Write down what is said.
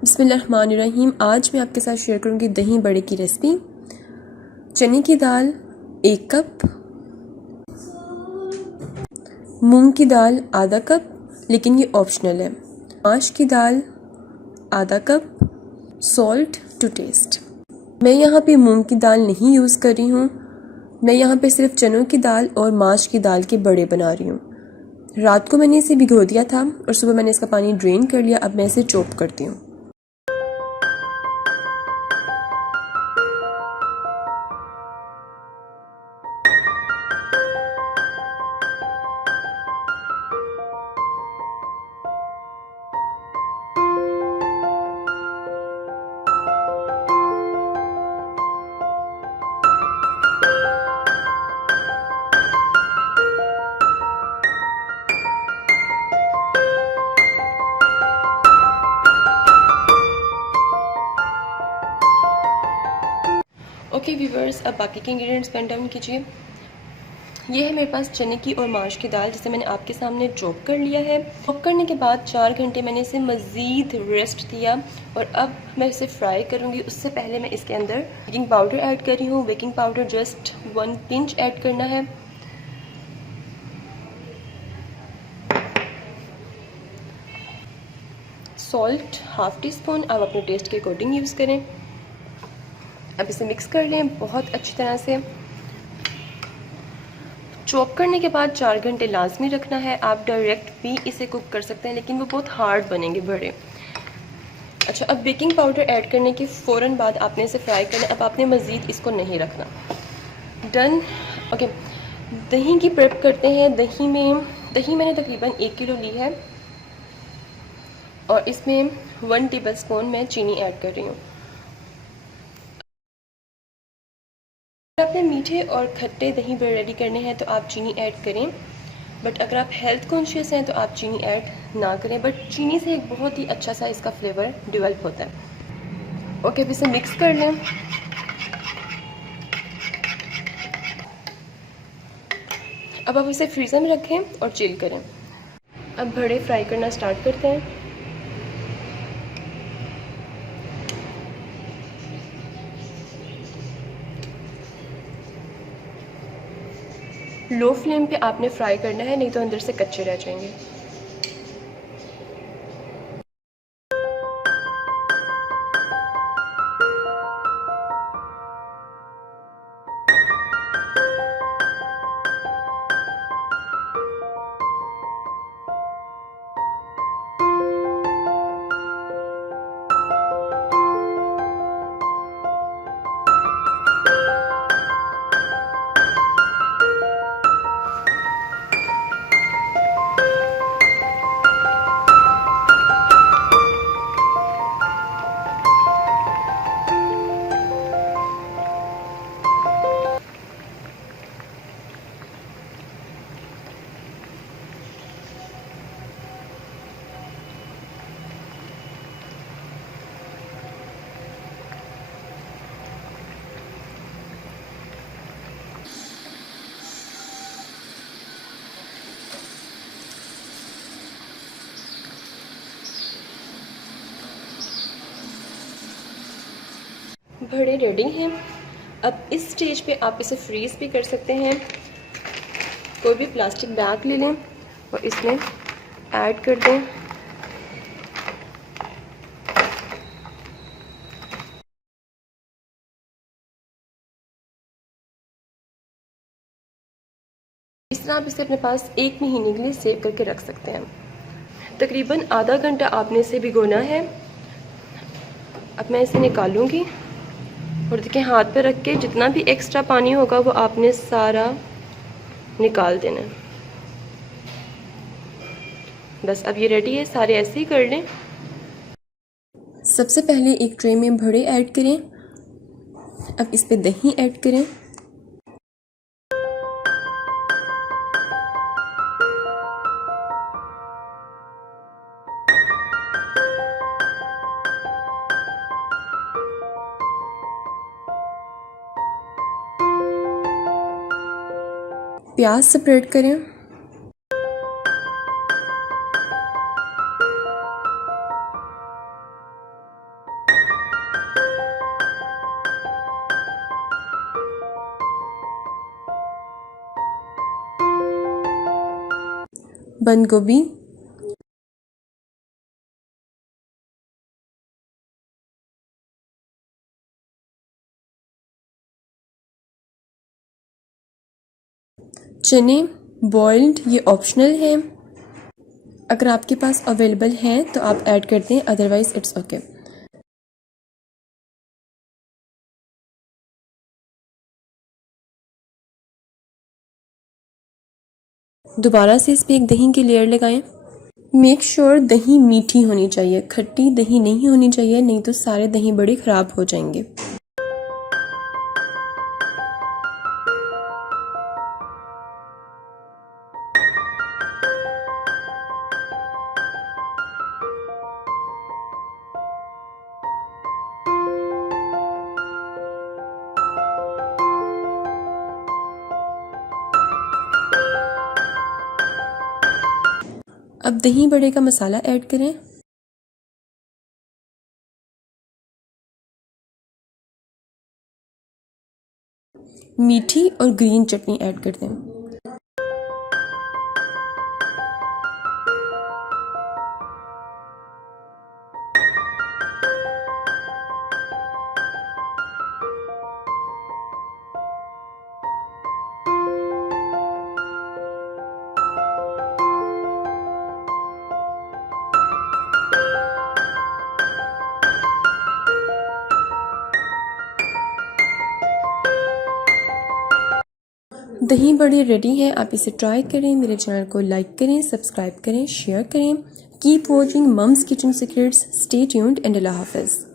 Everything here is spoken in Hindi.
बिस्मिल्लाहिर्रहमानिर्रहीम। आज मैं आपके साथ शेयर करूंगी दही बड़े की रेसिपी। चने की दाल 1 कप, मूंग की दाल आधा कप, लेकिन ये ऑप्शनल है। माश की दाल आधा कप, सॉल्ट टू टेस्ट। मैं यहाँ पे मूंग की दाल नहीं यूज़ कर रही हूँ, मैं यहाँ पे सिर्फ चनों की दाल और माश की दाल के बड़े बना रही हूँ। रात को मैंने इसे भिगो दिया था और सुबह मैंने इसका पानी ड्रेन कर लिया। अब मैं इसे चॉप करती हूँ। ओके व्यूवर्स, अब बाकी के इंग्रेडिएंट्स पेन डाउन कीजिए। ये है मेरे पास चने की और माश की दाल, जिसे मैंने आपके सामने चॉप कर लिया है। चॉप करने के बाद 4 घंटे मैंने इसे मज़ीद रेस्ट दिया और अब मैं इसे फ्राई करूँगी। उससे पहले मैं इसके अंदर बेकिंग पाउडर ऐड कर रही हूँ। Baking powder just 1 pinch add करना है। सॉल्ट हाफ टी स्पून, आप अपने टेस्ट के अकॉर्डिंग यूज़ करें। अब इसे मिक्स कर लें बहुत अच्छी तरह से। चॉप करने के बाद 4 घंटे लाजमी रखना है। आप डायरेक्ट भी इसे कुक कर सकते हैं, लेकिन वो बहुत हार्ड बनेंगे बड़े। अच्छा, अब बेकिंग पाउडर ऐड करने के फ़ौरन बाद आपने इसे फ्राई करना है। अब आपने मज़ीद इसको नहीं रखना। डन। ओके, दही की प्रेप करते हैं। दही मैंने तकरीबन 1 किलो ली है और इसमें 1 टेबलस्पून मैं चीनी ऐड कर रही हूँ। अगर आपने मीठे और खट्टे दही बड़े रेडी करने हैं तो आप चीनी ऐड करें, बट अगर आप हेल्थ कॉन्शियस हैं तो आप चीनी ऐड ना करें। बट चीनी से एक बहुत ही अच्छा सा इसका फ्लेवर डेवलप होता है। ओके, अब इसे मिक्स कर लें। अब आप इसे फ्रीज़र में रखें और चिल करें। अब बड़े फ्राई करना स्टार्ट करते हैं। लो फ्लेम पे आपने फ्राई करना है, नहीं तो अंदर से कच्चे रह जाएंगे। बड़े रेडी हैं। अब इस स्टेज पे आप इसे फ्रीज़ भी कर सकते हैं। कोई भी प्लास्टिक बैग ले लें और इसमें ऐड कर दें। इस तरह आप इसे अपने पास 1 महीने के लिए सेव करके रख सकते हैं। तकरीबन आधा घंटा आपने इसे भिगोना है। अब मैं इसे निकालूंगी और देखिए, हाथ पे रख के जितना भी एक्स्ट्रा पानी होगा वो आपने सारा निकाल देना है। बस अब ये रेडी है, सारे ऐसे ही कर लें। सबसे पहले एक ट्रे में बड़े ऐड करें। अब इस पे दही ऐड करें। प्याज सेपरेट करें। बंद गोभी, चने बॉइल्ड, ये ऑप्शनल है, अगर आपके पास अवेलेबल हैं तो आप ऐड करते हैं, अदरवाइज इट्स ओके। दोबारा से इस पर एक दही की लेयर लगाएं। मेक श्योर दही मीठी होनी चाहिए, खट्टी दही नहीं होनी चाहिए, नहीं तो सारे दही बड़े ख़राब हो जाएंगे। अब दही बड़े का मसाला ऐड करें। मीठी और ग्रीन चटनी ऐड कर दें। दही बड़े रेडी हैं, आप इसे ट्राई करें। मेरे चैनल को लाइक करें, सब्सक्राइब करें, शेयर करें। Keep watching mum's kitchen secrets. Stay tuned and अल्लाह हाफिज़।